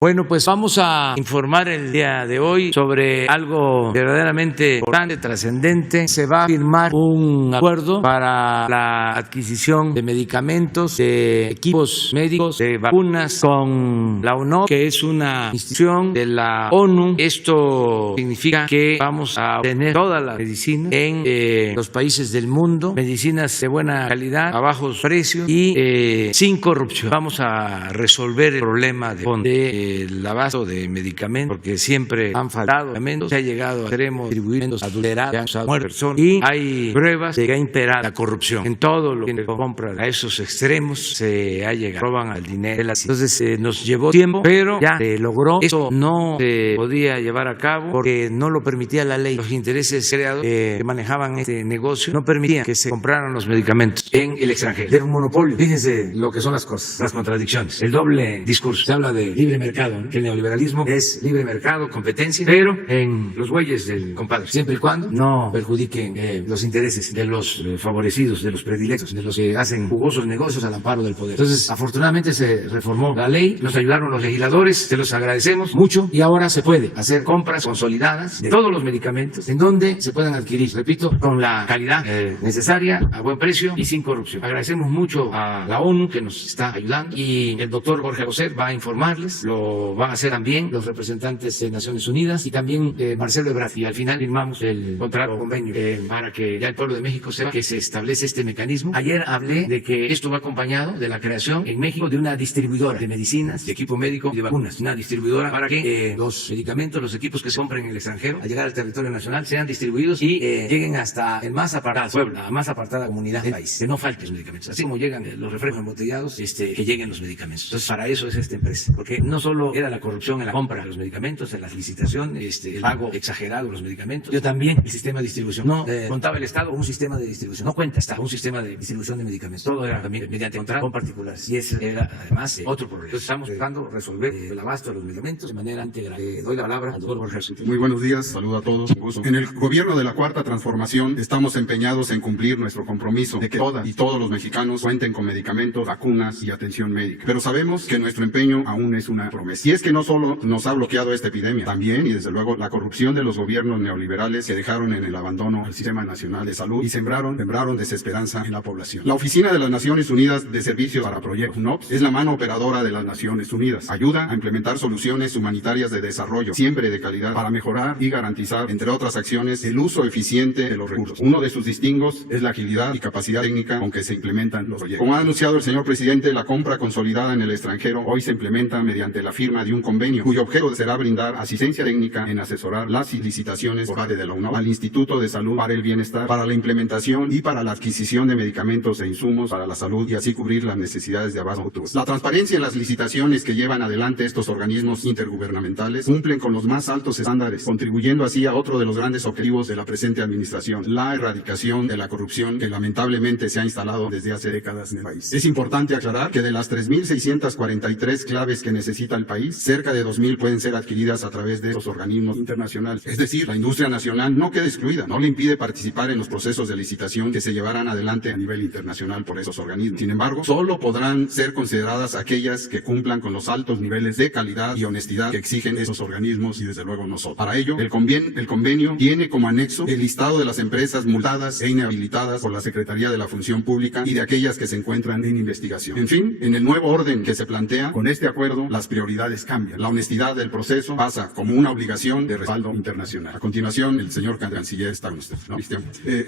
Bueno, pues vamos a informar el día de hoy sobre algo verdaderamente importante, trascendente. Se va a firmar un acuerdo para la adquisición de medicamentos, de equipos médicos, de vacunas con la UNOPS, que es una institución de la ONU. Esto significa que vamos a obtener toda la medicina en los países del mundo, medicinas de buena calidad, a bajos precios y sin corrupción. Vamos a resolver el problema de fondo el abasto de medicamentos, porque siempre han faltado medicamentos, se ha llegado a extremos, distribuidos adulterados, a muerto personas, y hay pruebas de que ha imperado la corrupción en todo lo que se compra. A esos extremos se ha llegado, roban al dinero. Entonces nos llevó tiempo, pero ya se logró. Esto no se podía llevar a cabo porque no lo permitía la ley. Los intereses creados que manejaban este negocio no permitían que se compraran los medicamentos en el extranjero. Era un monopolio. Fíjense lo que son las cosas, las contradicciones, el doble discurso. Se habla de libre mercado, ¿no? Que el neoliberalismo es libre mercado, competencia, pero en los bueyes del compadre, siempre y cuando no perjudiquen los intereses de los favorecidos, de los predilectos, de los que hacen jugosos negocios al amparo del poder. Entonces, afortunadamente se reformó la ley, nos ayudaron los legisladores, se los agradecemos mucho, y ahora se puede hacer compras consolidadas de todos los medicamentos en donde se puedan adquirir, repito, con la calidad necesaria, a buen precio y sin corrupción. Agradecemos mucho a la ONU que nos está ayudando, y el doctor Jorge Alcocer va a informarles, lo van a hacer también los representantes de Naciones Unidas y también Marcelo Ebrard, y al final firmamos el contrato o convenio para que ya el pueblo de México sepa que se establece este mecanismo. Ayer hablé de que esto va acompañado de la creación en México de una distribuidora de medicinas, de equipo médico y de vacunas, una distribuidora para que los medicamentos, los equipos que se compren en el extranjero, al llegar al territorio nacional, sean distribuidos y lleguen hasta el más apartado pueblo, la más apartada comunidad del país, que no falten los medicamentos, así como llegan los refrescos embotellados, que lleguen los medicamentos. Entonces, para eso es esta empresa, porque no solo era la corrupción en la compra de los medicamentos, en las licitaciones, el pago exagerado de los medicamentos, yo también el sistema de distribución. No contaba el Estado un sistema de distribución, no cuenta Estado un sistema de distribución de medicamentos, todo era también mediante contrato con particulares, y ese era además otro problema. Entonces estamos buscando resolver el abasto de los medicamentos de manera integral. Doy la palabra al doctor Jorge Alcocer. Muy buenos días, saludo a todos. En el gobierno de la Cuarta Transformación estamos empeñados en cumplir nuestro compromiso de que todas y todos los mexicanos cuenten con medicamentos, vacunas y atención médica. Pero sabemos que nuestro empeño aún es una promesa. Y es que no solo nos ha bloqueado esta epidemia, también y desde luego la corrupción de los gobiernos neoliberales que dejaron en el abandono al Sistema Nacional de Salud y sembraron desesperanza en la población. La Oficina de las Naciones Unidas de Servicios para Proyectos, UNOPS, es la mano operadora de las Naciones Unidas. Ayuda a implementar soluciones humanitarias de desarrollo, siempre de calidad, para mejorar y garantizar, entre otras acciones, el uso eficiente de los recursos. Uno de sus distingos es la agilidad y capacidad técnica con que se implementan los proyectos. Como ha anunciado el señor presidente, la compra consolidada en el extranjero hoy se implementa mediante la firma de un convenio cuyo objeto será brindar asistencia técnica en asesorar las licitaciones por parte de la UNOPS al Instituto de Salud para el Bienestar, para la implementación y para la adquisición de medicamentos e insumos para la salud, y así cubrir las necesidades de abasto futuros. La transparencia en las licitaciones que llevan adelante estos organismos intergubernamentales cumplen con los más altos estándares, contribuyendo así a otro de los grandes objetivos de la presente administración, la erradicación de la corrupción que lamentablemente se ha instalado desde hace décadas en el país. Es importante aclarar que de las 3.643 claves que necesita el país, cerca de 2.000 pueden ser adquiridas a través de estos organismos internacionales. Es decir, la industria nacional no queda excluida, no le impide participar en los procesos de licitación que se llevarán adelante a nivel internacional por esos organismos. Sin embargo, solo podrán ser consideradas aquellas que cumplan con los altos niveles de calidad y honestidad que exigen esos organismos y desde luego nosotros. Para ello, el convenio tiene como anexo el listado de las empresas multadas e inhabilitadas por la Secretaría de la Función Pública y de aquellas que se encuentran en investigación. En fin, en el nuevo orden que se plantea con este acuerdo, las prioridades cambian. La honestidad del proceso pasa como una obligación de respaldo internacional. A continuación, el señor canciller está con usted, ¿no?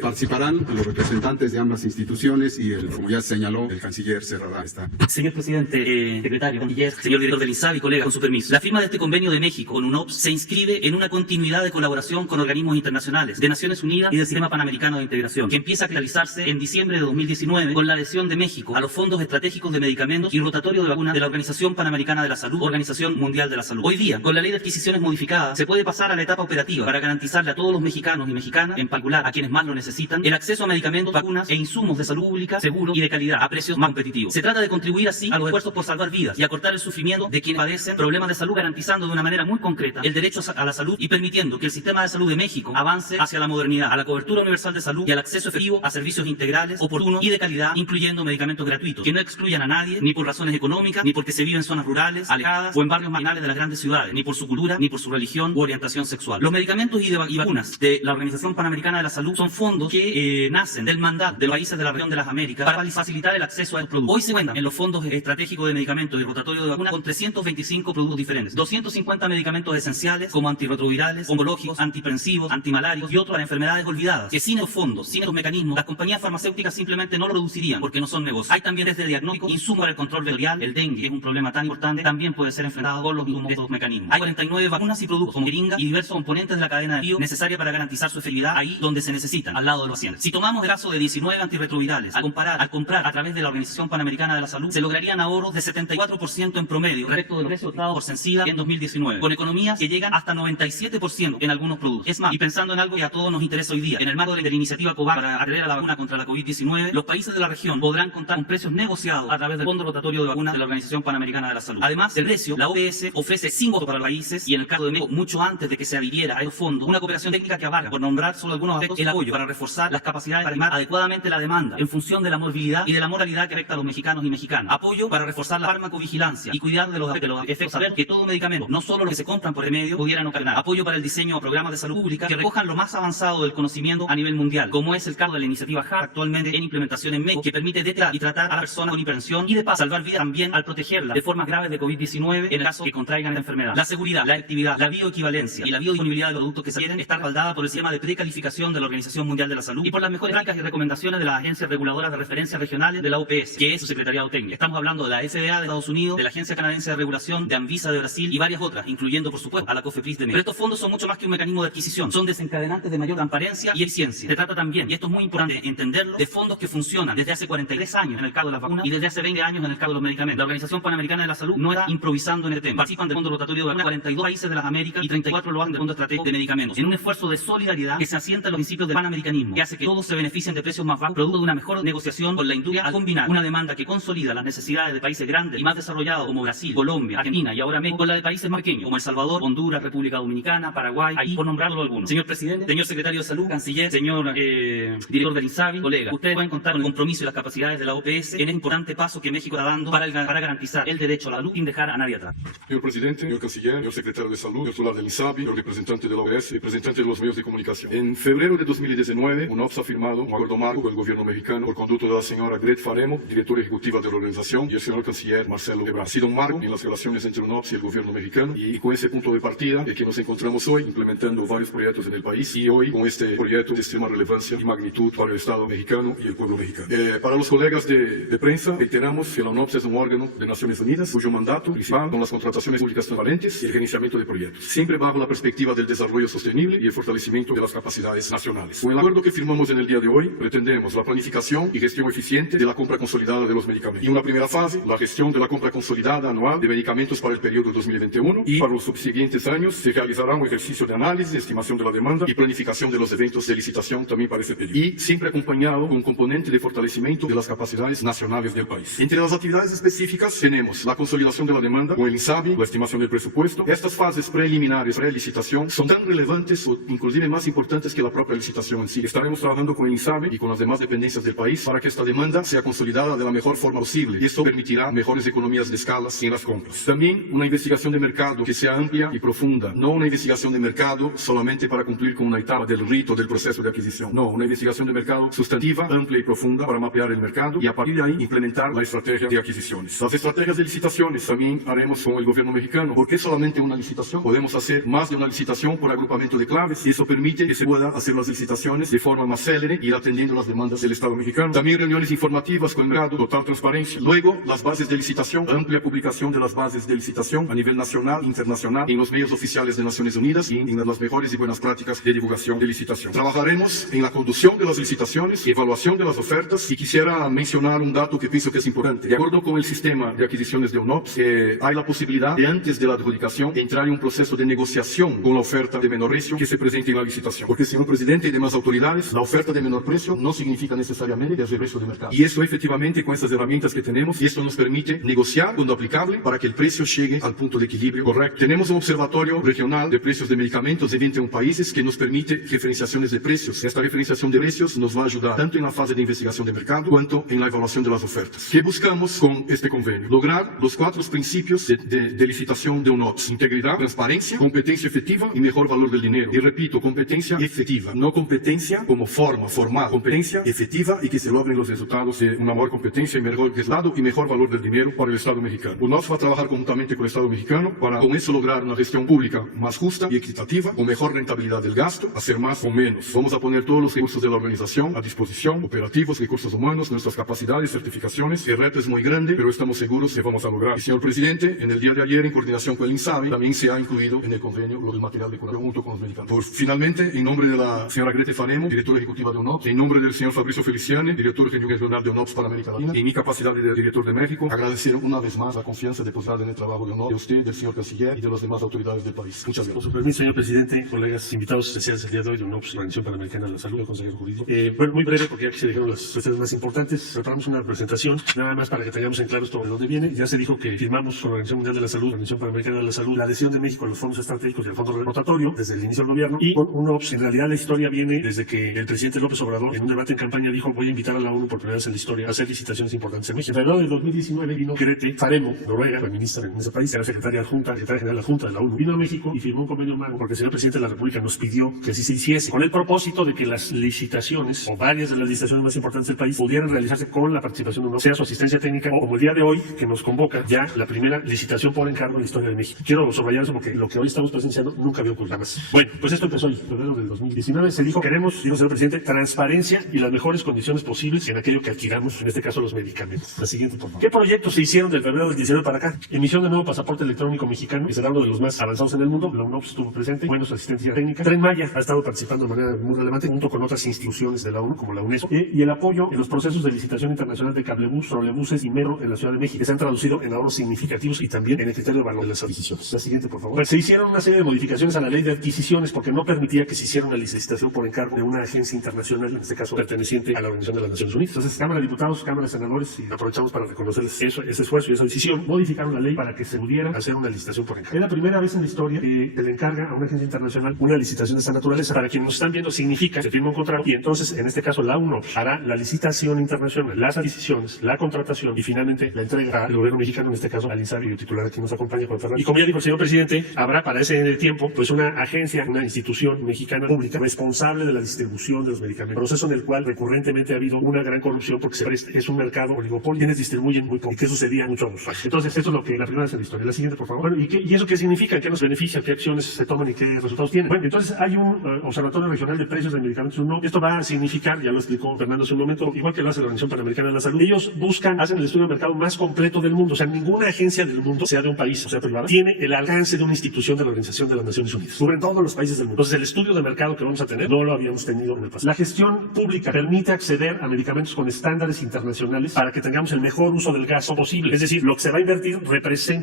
Participarán los representantes de ambas instituciones y, como ya señaló, el canciller cerrará esta. Señor presidente, secretario, canciller, señor director del INSABI, colega, con su permiso. La firma de este convenio de México con UNOPS se inscribe en una continuidad de colaboración con organismos internacionales de Naciones Unidas y del Sistema Panamericano de Integración, que empieza a realizarse en diciembre de 2019 con la adhesión de México a los fondos estratégicos de medicamentos y rotatorio de vacunas de la Organización Panamericana de la Salud, Organización Mundial de la Salud. Hoy día, con la ley de adquisiciones modificada, se puede pasar a la etapa operativa para garantizarle a todos los mexicanos y mexicanas, en particular a quienes más lo necesitan, el acceso a medicamentos, vacunas e insumos de salud pública, seguros y de calidad, a precios más competitivos. Se trata de contribuir así a los esfuerzos por salvar vidas y acortar el sufrimiento de quienes padecen problemas de salud, garantizando de una manera muy concreta el derecho a la salud y permitiendo que el sistema de salud de México avance hacia la modernidad, a la cobertura universal de salud y al acceso efectivo a servicios integrales, oportunos y de calidad, incluyendo medicamentos gratuitos, que no excluyan a nadie, ni por razones económicas, ni porque se vive en zonas rurales, alejadas alejadas o en barrios marginales de las grandes ciudades, ni por su cultura, ni por su religión u orientación sexual. Los medicamentos y vacunas de la Organización Panamericana de la Salud son fondos que nacen del mandato de los países de la región de las Américas para facilitar el acceso a estos productos. Hoy se cuentan en los fondos estratégicos de medicamentos y rotatorio de vacunas con 325 productos diferentes, 250 medicamentos esenciales como antirretrovirales, oncológicos, antihipertensivos, antimalarios y otros para enfermedades olvidadas, que sin los fondos, sin los mecanismos, las compañías farmacéuticas simplemente no lo producirían porque no son negocios. Hay también desde diagnóstico, insumos para el control vetorial, el dengue, que es un problema tan importante, también puede ser enfrentado con los insumos de estos mecanismos. Hay 49 vacunas y productos como jeringas y diversos componentes de la cadena de envío necesaria para garantizar su efectividad ahí donde se necesitan, al lado de los pacientes. Si tomamos el caso de 19 antirretrovirales, al comprar a través de la Organización Panamericana de la Salud, se lograrían ahorros de 74% en promedio respecto de los precios dados por Sencida en 2019, con economías que llegan hasta 97% en algunos productos. Es más, y pensando en algo que a todos nos interesa hoy día, en el marco de la iniciativa COVAX para acceder a la vacuna contra la COVID-19, los países de la región podrán contar con precios negociados a través del Fondo Rotatorio de Vacunas de la Organización Panamericana de la Salud. Además del precio, la OPS ofrece 5 votos para los países y en el caso de México, mucho antes de que se adhiriera a estos fondos, una cooperación técnica que abarca, por nombrar solo algunos aspectos, el apoyo para reforzar las capacidades para animar adecuadamente la demanda en función de la movilidad y de la moralidad que afecta a los mexicanos y mexicanas. Apoyo para reforzar la farmacovigilancia y cuidar de los efectos, saber que todo medicamento, no solo los que se compran por el medio, pudieran ocasionar. Apoyo para el diseño de programas de salud pública que recojan lo más avanzado del conocimiento a nivel mundial, como es el caso de la iniciativa HART, actualmente en implementación en México, que permite detectar y tratar a la persona con hipertensión y de paso salvar vidas también al protegerla de formas graves de COVID-19 en el caso que contraigan esta enfermedad. La seguridad, la actividad, la bioequivalencia y la biodisponibilidad de los productos que se adquieren está respaldada por el sistema de precalificación de la Organización Mundial de la Salud y por las mejores prácticas y recomendaciones de las agencias reguladoras de referencia regionales de la OPS, que es su secretariado técnico. Estamos hablando de la FDA de Estados Unidos, de la Agencia Canadiense de Regulación, de Anvisa de Brasil y varias otras, incluyendo por supuesto a la COFEPRIS de México. Pero estos fondos son mucho más que un mecanismo de adquisición, son desencadenantes de mayor transparencia y eficiencia. Se trata también, y esto es muy importante entenderlo, de fondos que funcionan desde hace 43 años en el caso de las vacunas y desde hace 20 años en el caso de los medicamentos. La Organización Panamericana de la Salud no está improvisando en este tema. Participan del Fondo Rotatorio de Vacunas 42 países de las Américas y 34 lo hacen del Fondo Estratégico de Medicamentos, en un esfuerzo de solidaridad que se asienta en los principios del panamericanismo, que hace que todos se beneficien de precios más bajos, producto de una mejor negociación con la industria al combinar una demanda que consolida las necesidades de países grandes y más desarrollados como Brasil, Colombia, Argentina y ahora México, con la de países más pequeños como El Salvador, Honduras, República Dominicana, Paraguay, ahí por nombrarlo algunos. Señor Presidente, señor Secretario de Salud, Canciller, señor Director del INSABI, colega, ustedes pueden contar con el compromiso y las capacidades de la OPS en el importante paso que México está dando para garantizar el derecho a la salud sin dejar a nadie atrás. Señor Presidente, señor Canciller, señor Secretario de Salud, titular del INSABI, señor representante de la OPS, representante de los medios de comunicación. En febrero de 2019, UNOPS ha firmado un acuerdo marco con el gobierno mexicano por conducto de la señora Gret Faremo, directora ejecutiva de la organización, y el señor Canciller Marcelo Ebrard. Ha sido un marco en las relaciones entre UNOPS y el gobierno mexicano, y con ese punto de partida es que nos encontramos hoy implementando varios proyectos en el país, y hoy con este proyecto de extrema relevancia y magnitud para el Estado mexicano y el pueblo mexicano. Para los colegas de prensa, reiteramos que la UNOPS es un órgano de Naciones Unidas cuyo mandato principal son las contrataciones públicas transparentes y el gerenciamiento de proyectos, siempre bajo la perspectiva del desarrollo sostenible y el fortalecimiento de las capacidades nacionales. Con el acuerdo que firmamos en el día de hoy, pretendemos la planificación y gestión eficiente de la compra consolidada de los medicamentos. Y una primera fase, la gestión de la compra consolidada anual de medicamentos para el periodo 2021, y para los subsiguientes años se realizará un ejercicio de análisis, estimación de la demanda y planificación de los eventos de licitación también para ese periodo. Y siempre acompañado con un componente de fortalecimiento de las capacidades nacionales del país. Entre las actividades específicas tenemos la consolidación de la demanda con el INSABI, la estimación del presupuesto. Estas fases preliminares, pre-licitación, son tan relevantes o inclusive más importantes que la propia licitación en sí. Estaremos trabajando con el INSABI y con las demás dependencias del país para que esta demanda sea consolidada de la mejor forma posible, y esto permitirá mejores economías de escalas en las compras. También una investigación de mercado que sea amplia y profunda, no una investigación de mercado solamente para cumplir con una etapa del rito del proceso de adquisición, no, una investigación de mercado sustantiva, amplia y profunda para mapear el mercado y a partir de ahí implementar la estrategia de adquisiciones. Las estrategias de licitaciones también haremos con el gobierno mexicano. ¿Por qué solamente una licitación? Podemos hacer más de una licitación por agrupamiento de claves, y eso permite que se pueda hacer las licitaciones de forma más célere y ir atendiendo las demandas del Estado mexicano. También reuniones informativas con el mercado, total transparencia. Luego, las bases de licitación, amplia publicación de las bases de licitación a nivel nacional, internacional, en los medios oficiales de Naciones Unidas y en las mejores y buenas prácticas de divulgación de licitación. Trabajaremos en la conducción de las licitaciones y evaluación de las ofertas, y quisiera mencionar un dato que pienso que es importante. De acuerdo con el sistema de adquisiciones de UNOPS, hay la posibilidad de antes de la adjudicación entrar en un proceso de negociación con la oferta de menor precio que se presente en la licitación. Porque, señor presidente y demás autoridades, la oferta de menor precio no significa necesariamente que es el precio de mercado. Y eso efectivamente con estas herramientas que tenemos, y esto nos permite negociar cuando aplicable para que el precio llegue al punto de equilibrio correcto. Tenemos un observatorio regional de precios de medicamentos de 21 países que nos permite referenciaciones de precios. Esta referenciación de precios nos va a ayudar tanto en la fase de investigación de mercado cuanto en la evaluación de las ofertas. ¿Qué buscamos con este convenio? Lograr los 4 principios principios de licitación de UNOPS: integridad, transparencia, competencia efectiva y mejor valor del dinero. Y repito, competencia efectiva, no competencia como forma formal, competencia efectiva y que se logren los resultados de una mejor competencia y mejor resultado y mejor valor del dinero para el Estado mexicano. UNOPS va a trabajar conjuntamente con el Estado mexicano para con eso lograr una gestión pública más justa y equitativa, con mejor rentabilidad del gasto, hacer más con menos. Vamos a poner todos los recursos de la organización a disposición: operativos, recursos humanos, nuestras capacidades, certificaciones. El reto es muy grande, pero estamos seguros que vamos a lograr. Y señor presidente, en el día de ayer, en coordinación con el INSABI, también se ha incluido en el convenio lo del material de curación junto con los medicamentos. Finalmente, en nombre de la señora Grete Faremo, directora ejecutiva de UNOPS, en nombre del señor Fabricio Feliciani, director regional de UNOPS para América Latina, y mi capacidad de director de México, agradecer una vez más la confianza depositada en el trabajo de UNOPS, de usted, del señor canciller y de las demás autoridades del país. Muchas gracias. Con su permiso, señor presidente, colegas, invitados especiales el día de hoy de UNOPS, Organización Panamericana de la Salud, el consejero jurídico. Bueno, muy breve, porque aquí se dijeron las cuestiones más importantes. Preparamos una presentación, nada más para que tengamos en claro esto de dónde viene. Ya se dijo que firmamos con la Organización Mundial de la Salud, la Organización Panamericana de la Salud, la adhesión de México a los fondos estratégicos y al fondo rotatorio desde el inicio del gobierno. Y con UNOPS, en realidad la historia viene desde que el presidente López Obrador, en un debate en campaña, dijo: voy a invitar a la ONU por primera vez en la historia a hacer licitaciones importantes en México. En febrero de 2019 vino Grete Faremo, Noruega, fue ministra en ese país, era secretaria general de la Junta de la ONU. Vino a México y firmó un convenio marco porque el señor presidente de la República nos pidió que así se hiciese, con el propósito de que las licitaciones, o varias de las licitaciones más importantes del país, pudieran realizarse con la participación de UNOPS, sea su asistencia técnica, o como el día de hoy, que nos convoca ya la primera licitación por encargo en la historia de México. Quiero subrayar eso porque lo que hoy estamos presenciando nunca había ocurrido más. Bueno, pues esto empezó en febrero del 2019. Se dijo: queremos, dijo el señor presidente, transparencia y las mejores condiciones posibles en aquello que adquiramos, en este caso los medicamentos. La siguiente, por favor. ¿Qué proyectos se hicieron del febrero del 19 para acá? Emisión de nuevo pasaporte electrónico mexicano, que será uno de los más avanzados en el mundo. La UNOPS estuvo presente, buenos asistencia técnica. Tren Maya ha estado participando de manera muy relevante junto con otras instituciones de la ONU, como la UNESCO, y el apoyo en los procesos de licitación internacional de cablebús, trolebuses y metro en la Ciudad de México, que se han traducido en ahorros significativos y también en el criterio de valor de las adquisiciones. La siguiente, por favor. Pues se hicieron una serie de modificaciones a la ley de adquisiciones porque no permitía que se hiciera una licitación por encargo de una agencia internacional, en este caso perteneciente a la Organización de las Naciones Unidas. Entonces, Cámara de Diputados, Cámara de Senadores, y aprovechamos para reconocerles ese esfuerzo y esa decisión, modificaron la ley para que se pudiera hacer una licitación por encargo. Es la primera vez en la historia que se le encarga a una agencia internacional una licitación de esta naturaleza. Para quienes nos están viendo, significa que se firma un contrato y entonces, en este caso, la UNOPS hará la licitación internacional, las adquisiciones, la contratación y finalmente la entrega al gobierno mexicano, en este caso al INSABI, y el titular aquí nos acompaña, Juan Fernando. Y como ya dijo el señor presidente, habrá para ese tiempo pues una agencia, una institución mexicana pública responsable de la distribución de los medicamentos, proceso en el cual recurrentemente ha habido una gran corrupción porque es un mercado oligopolio, quienes distribuyen muy poco, y que sucedía mucho abuso. Entonces, eso es lo que la primera vez en la historia. La siguiente, por favor. Bueno, ¿y eso qué significa? ¿Qué nos beneficia? ¿Qué acciones se toman y qué resultados tienen? Bueno, entonces hay un observatorio regional de precios de medicamentos. Esto va a significar, ya lo explicó Fernando hace un momento, igual que lo hace la Organización Panamericana de la Salud, ellos hacen el estudio de mercado más completo del mundo. O sea, ninguna agencia del mundo, sea de un país o sea privada, tiene el alcance de una institución de la Organización de las Naciones Unidas. Cubren todos los países del mundo. Entonces, el estudio de mercado que vamos a tener no lo habíamos tenido en el pasado. La gestión pública permite acceder a medicamentos con estándares internacionales para que tengamos el mejor uso del gasto posible. Es decir, lo que se va a invertir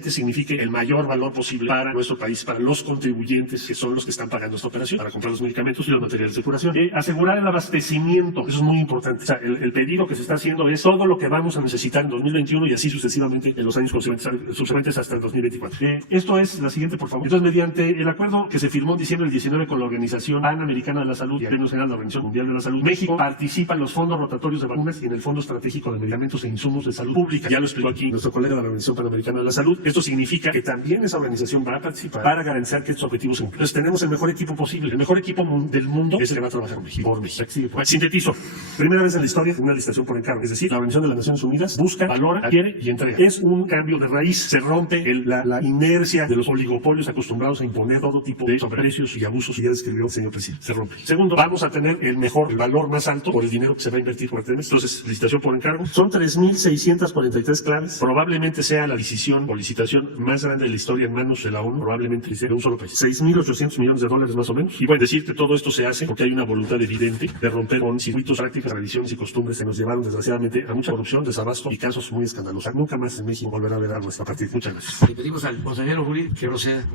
signifique el mayor valor posible para nuestro país, para los contribuyentes, que son los que están pagando esta operación, para comprar los medicamentos y los materiales de curación. Asegurar el abastecimiento, eso es muy importante. O sea, el pedido que se está haciendo es todo lo que vamos a necesitar en 2021 y así sucesivamente en los años subsecuentes hasta el 2024. Esto es la siguiente, por favor. Entonces, mediante el acuerdo que se firmó en diciembre del 19 con la Organización Panamericana de la Salud y el Premio General de la Organización Mundial de la Salud, México participa en los fondos rotatorios de vacunas y en el Fondo Estratégico de Medicamentos e Insumos de Salud Pública. Ya lo explicó aquí nuestro colega de la Organización Panamericana de la Salud. Esto significa que también esa organización va a participar para garantizar que estos objetivos se cumplan. Entonces, tenemos el mejor equipo posible. El mejor equipo del mundo es el que va a trabajar por México. Sintetizo. Primera vez en la historia una licitación por encargo. Es decir, la Organización de las Naciones Unidas busca, valora, adquiere y entrega. Es un cambio de raíz. Se rompe la inercia de los oligopolios acostumbrados a imponer todo tipo de sobreprecios y abusos, y ya describió el señor presidente. Se rompe. Segundo, vamos a tener el valor más alto por el dinero que se va a invertir por temas. Entonces, licitación por encargo. Son 3,643 claves. Probablemente sea la decisión o licitación más grande de la historia en manos de la ONU, probablemente de un solo país. 6,800 millones de dólares más o menos. Y bueno, decir que todo esto se hace porque hay una voluntad evidente de romper con circuitos, prácticas, tradiciones y costumbres que nos llevaron desgraciadamente a mucha corrupción, desabasto y casos muy escandalosos. Nunca más en México volverá a haber algo a partir. Muchas gracias. Le pedimos al consejero jurídico que proceda.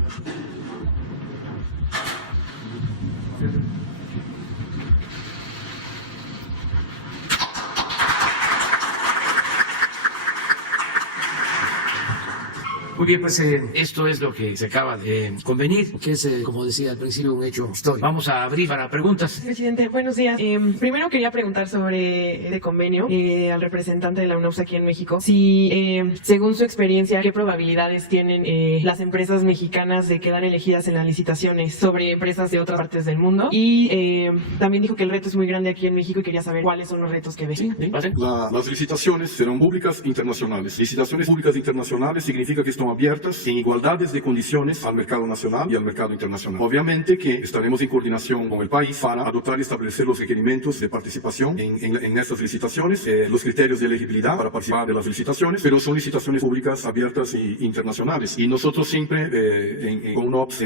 Muy bien, pues esto es lo que se acaba de convenir, que es, como decía al principio, un hecho histórico. Vamos a abrir para preguntas. Presidente, buenos días. Primero quería preguntar sobre este convenio al representante de la UNOPS aquí en México. Si, según su experiencia, ¿qué probabilidades tienen las empresas mexicanas de quedar elegidas en las licitaciones sobre empresas de otras partes del mundo? Y también dijo que el reto es muy grande aquí en México y quería saber cuáles son los retos que ve. Sí, Las licitaciones serán públicas internacionales. Licitaciones públicas internacionales significa que están abiertas en igualdades de condiciones al mercado nacional y al mercado internacional. Obviamente que estaremos en coordinación con el país para adoptar y establecer los requerimientos de participación en estas licitaciones, los criterios de elegibilidad para participar de las licitaciones, pero son licitaciones públicas abiertas e internacionales. Y nosotros siempre con UNOPS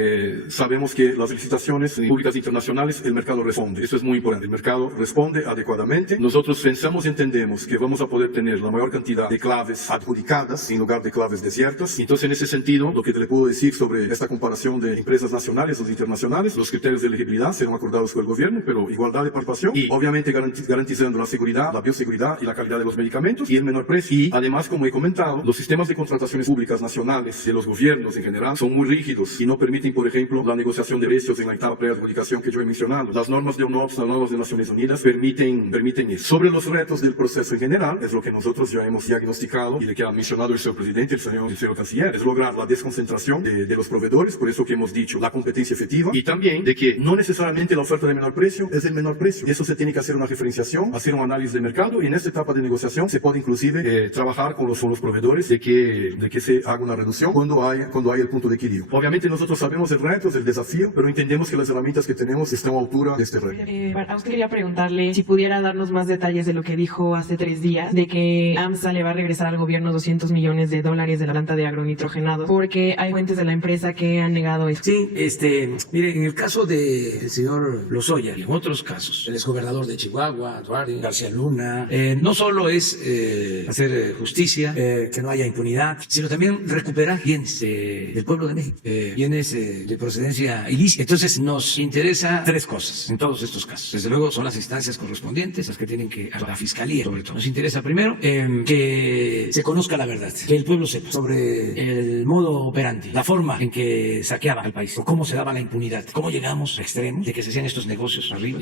sabemos que las licitaciones públicas internacionales, el mercado responde. Eso es muy importante. El mercado responde adecuadamente. Nosotros pensamos y entendemos que vamos a poder tener la mayor cantidad de claves adjudicadas en lugar de claves desiertas. Entonces, en ese sentido, lo que te le puedo decir sobre esta comparación de empresas nacionales o internacionales, los criterios de elegibilidad serán acordados con el gobierno, pero igualdad de participación y obviamente garantizando la seguridad, la bioseguridad y la calidad de los medicamentos y el menor precio. Y además, como he comentado, los sistemas de contrataciones públicas nacionales de los gobiernos en general son muy rígidos y no permiten, por ejemplo, la negociación de precios en la etapa preadjudicación que yo he mencionado. Las normas de UNOPS, las normas de Naciones Unidas permiten eso. Sobre los retos del proceso en general, es lo que nosotros ya hemos diagnosticado y le que ha mencionado el señor presidente, el señor canciller, es lograr la desconcentración de los proveedores, por eso que hemos dicho la competencia efectiva y también de que no necesariamente la oferta de menor precio es el menor precio. Eso se tiene que hacer una referenciación, hacer un análisis de mercado y en esta etapa de negociación se puede inclusive trabajar con los proveedores de que se haga una reducción cuando hay el punto de equilibrio. Obviamente nosotros sabemos el reto, el desafío, pero entendemos que las herramientas que tenemos están a altura de este reto. A usted quería preguntarle si pudiera darnos más detalles de lo que dijo hace 3 días, de que AMSA le va a regresar al gobierno $200 millones de la planta de agronitrogenado, porque hay fuentes de la empresa que han negado esto. Sí, mire, en el caso del señor Lozoya y en otros casos, el exgobernador de Chihuahua, Duarte, García Luna, no solo es hacer justicia, que no haya impunidad, sino también recuperar bienes del pueblo de México, bienes de procedencia ilícita. Entonces nos interesa 3 cosas en todos estos casos. Desde luego son las instancias correspondientes, las que tienen que, a la fiscalía sobre todo. Nos interesa primero que se conozca la verdad, que el pueblo sepa sobre el modo operandi, la forma en que saqueaba al país, o cómo se daba la impunidad, cómo llegamos al extremo de que se hacían estos negocios arriba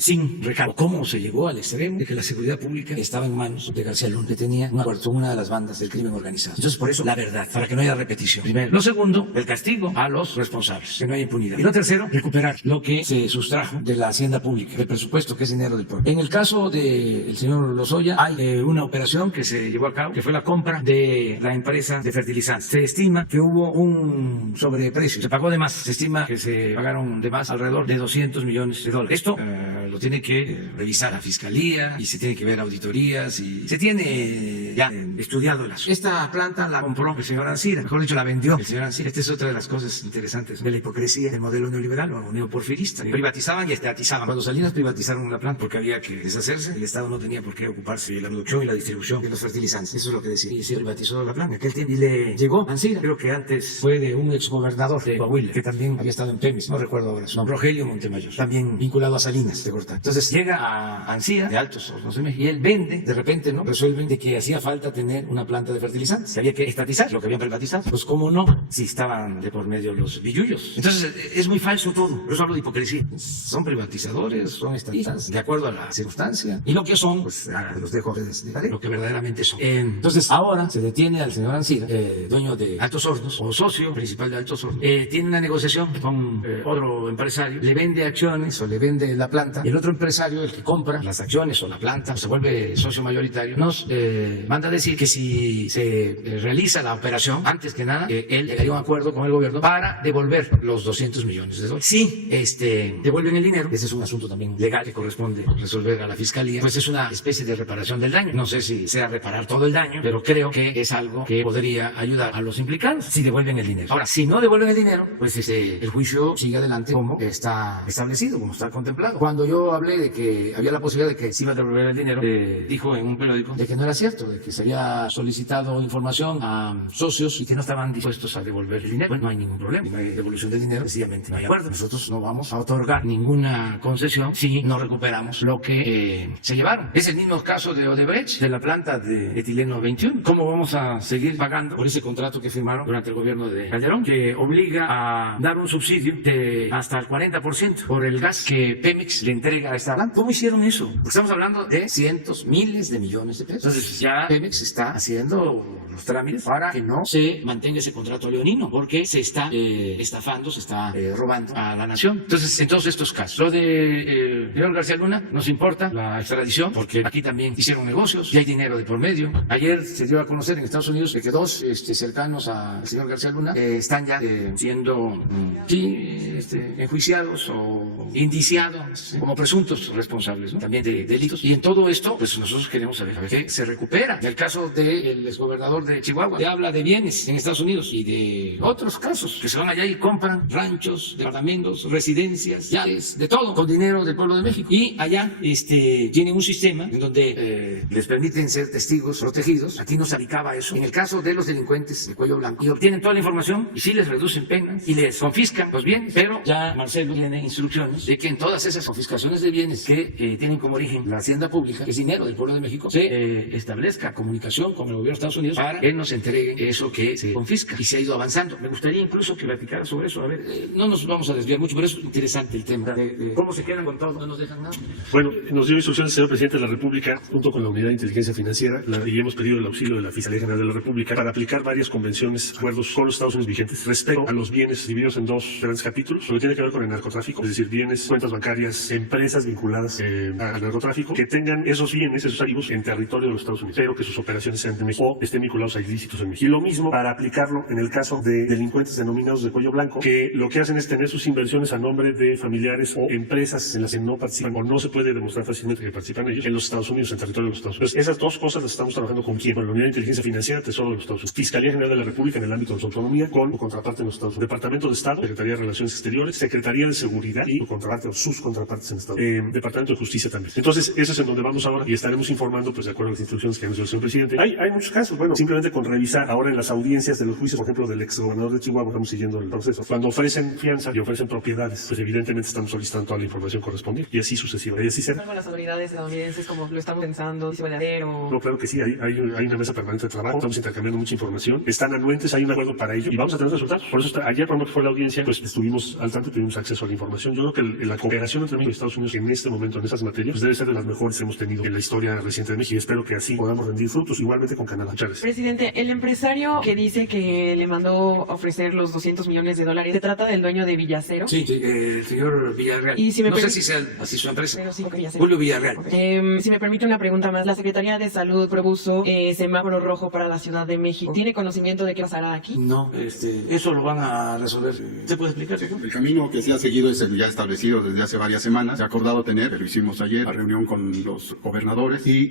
sin recargo, cómo se llegó al extremo de que la seguridad pública estaba en manos de García Luna, que tenía un acuerdo con una de las bandas del crimen organizado. Entonces, por eso la verdad, para que no haya repetición. Primero. Lo segundo, el castigo a los responsables, que no haya impunidad. Y lo tercero, recuperar lo que se sustrajo de la hacienda pública, del presupuesto, que es dinero del pueblo. En el caso del señor Lozoya, hay una operación que se llevó a cabo, que fue la compra de la empresa de fertilizantes. Se estima que hubo un sobreprecio, se pagó de más, se estima que se pagaron de más alrededor de $200 millones. Esto lo tiene que revisar la fiscalía y se tiene que ver auditorías y se tiene ya estudiado el asunto. Esta planta la compró el señor Ancira, mejor dicho, la vendió el señor Ancira. Esta es otra de las cosas interesantes de la hipocresía del modelo neoliberal o neoporfirista. Privatizaban y estatizaban. Cuando Salinas privatizaron la planta porque había que deshacerse, el Estado no tenía por qué ocuparse de la producción y la distribución de los fertilizantes. Eso es lo que decía. Y se privatizó la planta en aquel tiempo y le llegó Ancira. Creo que antes fue de un exgobernador de Coahuila, que también había estado en Pemex, no recuerdo ahora su nombre, Rogelio Montemayor, también vinculado a Salinas de Gortari. Entonces llega a Ancira, de Altos Hornos de México, y él vende, de repente, ¿no? Resuelven de que hacía falta tener una planta de fertilizantes, que había que estatizar lo que habían privatizado. Pues cómo no, si estaban de por medio los billullos. Entonces es muy falso todo, por eso hablo de hipocresía. Son privatizadores, son estatistas, de acuerdo a la circunstancia. Y lo que son, pues los dejo a ustedes, lo que verdaderamente son. Entonces ahora se detiene al señor Ancira, dueño de Altos Hornos, o socio principal de Altos Hornos. Tiene una negociación con otro empresario, le vende acciones o le vende la planta, y el otro empresario, el que compra las acciones o la planta, se vuelve socio mayoritario, nos manda a decir que si se realiza la operación, antes que nada, él llegaría a un acuerdo con el gobierno para devolver los $200 millones. Si devuelven el dinero, ese es un asunto también legal que corresponde resolver a la fiscalía, pues es una especie de reparación del daño. No sé si sea reparar todo el daño, pero creo que es algo que podría ayudar a los implicados si devuelven el dinero. Ahora, si no devuelven el dinero, pues el juicio sigue adelante como está establecido, como está contemplado. Cuando yo hablé de que había la posibilidad de que se iba a devolver el dinero, dijo en un periódico de que no era cierto, de que se había había solicitado información a socios y que no estaban dispuestos a devolver el dinero. Bueno, no hay ningún problema, no hay devolución del dinero, sencillamente no hay acuerdo. Nosotros no vamos a otorgar ninguna concesión si no recuperamos lo que se llevaron. Es el mismo caso de Odebrecht, de la planta de etileno 21. ¿Cómo vamos a seguir pagando por ese contrato que firmaron durante el gobierno de Calderón, que obliga a dar un subsidio de hasta el 40% por el gas que Pemex le entrega a esta planta? ¿Cómo hicieron eso? Porque estamos hablando de cientos, miles de millones de pesos. Entonces ya Pemex está haciendo los trámites para que no se mantenga ese contrato leonino, porque se está estafando, se está robando a la nación. Entonces, en todos estos casos, lo de León García Luna, nos importa la extradición, porque aquí también hicieron negocios y hay dinero de por medio. Ayer se dio a conocer en Estados Unidos que dos cercanos al señor García Luna están ya siendo enjuiciados o indiciados como presuntos responsables, ¿no? También de delitos. Y en todo esto, pues nosotros queremos saber qué se recupera. En el caso del exgobernador de Chihuahua, se habla de bienes en Estados Unidos y de otros casos que se van allá y compran ranchos, departamentos, residencias, llaves, de todo, con dinero del pueblo de México. Y allá tienen un sistema en donde les permiten ser testigos protegidos. Aquí no se aplicaba eso. En el caso de los delincuentes de cuello blanco, y obtienen toda la información y sí les reducen penas y les confiscan los bienes, pero ya Marcelo tiene instrucciones de que en todas esas confiscaciones de bienes que tienen como origen la hacienda pública, que es dinero del pueblo de México, se establezca comunicación con el gobierno de Estados Unidos para que nos entregue eso que se confisca, y se ha ido avanzando. Me gustaría incluso que platicara sobre eso. A ver, no nos vamos a desviar mucho, pero es interesante el tema de cómo se quedan con todo, no nos dejan nada. Bueno, nos dio instrucciones el señor presidente de la República, junto con la Unidad de Inteligencia Financiera, y hemos pedido el auxilio de la Fiscalía General de la República para aplicar varias convenciones, acuerdos con los Estados Unidos vigentes respecto a los bienes divididos en dos grandes capítulos, lo que tiene que ver con el narcotráfico, es decir, bienes, cuentas bancarias, empresas vinculadas al narcotráfico, que tengan esos bienes, esos activos en territorio de los Estados Unidos, pero que sus operaciones sean de México o estén vinculados a ilícitos en México. Y lo mismo para aplicarlo en el caso de delincuentes denominados de cuello blanco, que lo que hacen es tener sus inversiones a nombre de familiares o empresas en las que no participan o no se puede demostrar fácilmente que participan ellos en los Estados Unidos, en territorio de los Estados Unidos. Entonces, esas dos cosas las estamos trabajando con quién, con la Unidad de Inteligencia Financiera, Tesoro de los Estados Unidos, Fiscalía General de la República en el ámbito de su autonomía, con su contraparte en los Estados Unidos, Departamento de Estado, Secretaría de Relaciones Exteriores, Secretaría de Seguridad y su contraparte o sus contrapartes en Estados Unidos, Departamento de Justicia también. Entonces, eso es en donde vamos ahora y estaremos informando, pues de acuerdo a las instrucciones que nos dio el señor presidente. Hay muchos casos, bueno, simplemente con revisar ahora en las audiencias de los juicios, por ejemplo, del exgobernador de Chihuahua, estamos siguiendo el proceso. Cuando ofrecen fianza y ofrecen propiedades, pues evidentemente estamos solicitando toda la información correspondiente y así sucesivamente. Y así será. Con las autoridades estadounidenses, como lo estamos pensando, si se puede hacer o... No, claro que sí, hay una mesa permanente de trabajo, estamos intercambiando mucha información, están anuentes, hay un acuerdo para ello y vamos a tener resultados. Por eso ayer cuando fue la audiencia, pues estuvimos al tanto y tuvimos acceso a la información. Yo creo que la cooperación entre México y Estados Unidos en este momento, en esas materias, pues debe ser de las mejores que hemos tenido en la historia reciente de México y espero que así podamos rendir frutos, igualmente con Canadá. Muchas gracias. Presidente, el empresario que dice que le mandó ofrecer los $200 millones, ¿se trata del dueño de Villacero? Sí, el señor Villarreal. Y si me no sé si sea así su empresa. Pero sí, Julio Villarreal. Si me permite una pregunta más, la Secretaría de Salud propuso semáforo rojo para la Ciudad de México. ¿Tiene conocimiento de qué pasará aquí? No, eso lo van a resolver. ¿Se puede explicar? El camino que se ha seguido es el ya establecido desde hace varias semanas. Se ha acordado tener, lo hicimos ayer, la reunión con los gobernadores y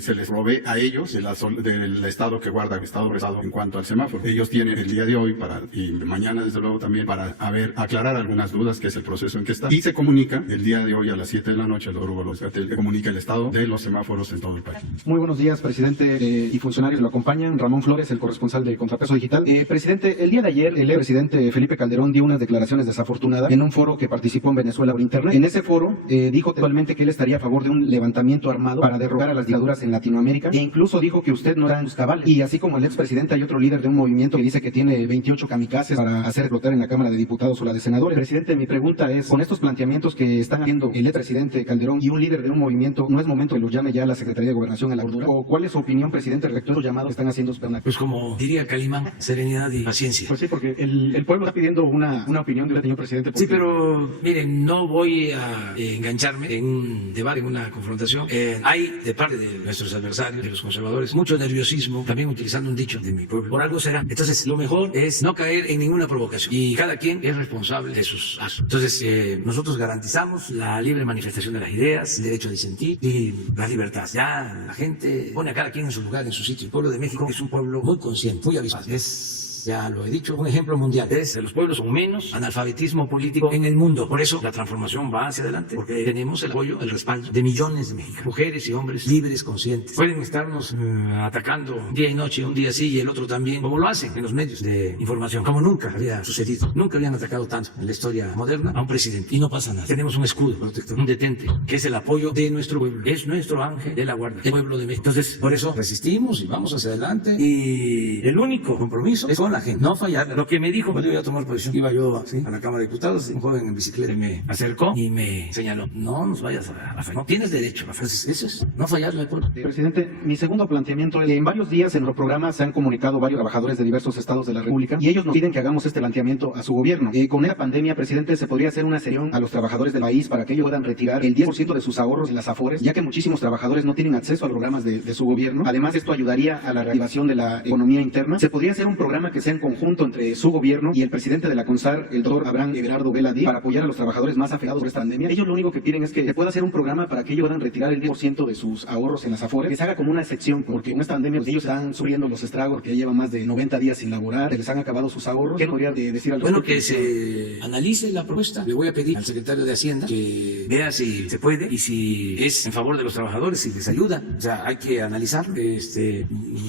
se les provee a ellos del estado que guarda el estado en cuanto al semáforo. Ellos tienen el día de hoy y mañana desde luego también para aclarar algunas dudas, que es el proceso en que está. Y se comunica el día de hoy a las 7 de la noche, el doctor Hugo López Gatell comunica el estado de los semáforos en todo el país. Muy buenos días, presidente y funcionarios que lo acompañan. Ramón Flores, el corresponsal de Contrapeso Digital. Presidente, el día de ayer el presidente Felipe Calderón dio unas declaraciones desafortunadas en un foro que participó en Venezuela por internet. En ese foro dijo textualmente que él estaría a favor de un levantamiento armado para derrocar a las dictaduras en Latinoamérica, e incluso dijo que usted no era en sus cabales. Y así como el expresidente, hay otro líder de un movimiento que dice que tiene 28 kamikazes para hacer explotar en la Cámara de Diputados o la de Senadores. Presidente, mi pregunta es, con estos planteamientos que están haciendo el presidente Calderón y un líder de un movimiento, ¿no es momento que los llame ya a la Secretaría de Gobernación a la cordura? ¿O cuál es su opinión, presidente, respecto a los llamados que están haciendo sus personajes? Pues como diría Calimán, serenidad y paciencia. Pues sí, porque el pueblo está pidiendo una opinión de un señor presidente. Sí, pero miren, no voy a engancharme en un debate, en una confrontación. Hay de parte de nuestros adversarios, de los conservadores, mucho nerviosismo, también utilizando un dicho de mi pueblo. Por algo será. Entonces, lo mejor es no caer en ninguna provocación. Y cada quien es responsable de sus actos. Entonces, nosotros garantizamos la libre manifestación de las ideas, el derecho a disentir y la libertad. Ya la gente pone a cada quien en su lugar, en su sitio. El pueblo de México es un pueblo muy consciente, muy avisado. Es veces ya lo he dicho, un ejemplo mundial. Es de los pueblos con menos analfabetismo político en el mundo. Por eso la transformación va hacia adelante, porque tenemos el apoyo, el respaldo de millones de mexicanos, mujeres y hombres libres, conscientes. Pueden estarnos atacando día y noche, un día sí y el otro también, como lo hacen en los medios de información, como nunca había sucedido. Nunca habían atacado tanto en la historia moderna a un presidente y no pasa nada. Tenemos un escudo protector, un detente, que es el apoyo de nuestro pueblo. Es nuestro ángel de la guarda, el pueblo de México. Entonces, por eso resistimos y vamos hacia adelante, y el único compromiso es con la gente, no fallar. Lo que me dijo cuando iba a tomar posición, iba yo ¿sí? a la Cámara de Diputados, un joven en bicicleta me acercó y me señaló: no nos vayas a fallar, no tienes derecho a fallar. Eso es, no fallarle al pueblo. Presidente, mi segundo planteamiento es que en varios días en los programas se han comunicado varios trabajadores de diversos estados de la República y ellos nos piden que hagamos este planteamiento a su gobierno. Con esta pandemia, presidente, se podría hacer una sesión a los trabajadores del país para que ellos puedan retirar el 10% de sus ahorros en las AFORES, ya que muchísimos trabajadores no tienen acceso a programas de su gobierno. Además, esto ayudaría a la reactivación de la economía interna. Se podría hacer un programa que sea en conjunto entre su gobierno y el presidente de la CONSAR, el doctor Abraham Everardo Vela Díaz, para apoyar a los trabajadores más afectados por esta pandemia. Ellos lo único que piden es que se pueda hacer un programa para que ellos puedan retirar el 10% de sus ahorros en las AFORES, que se haga como una excepción, porque en esta pandemia pues, ellos están sufriendo los estragos, que ya llevan más de 90 días sin laborar, que les han acabado sus ahorros. ¿Qué podría decir al respecto? Bueno, que se analice la propuesta. Le voy a pedir al secretario de Hacienda que vea si se puede y si es en favor de los trabajadores, si les ayuda. O sea, hay que analizarlo.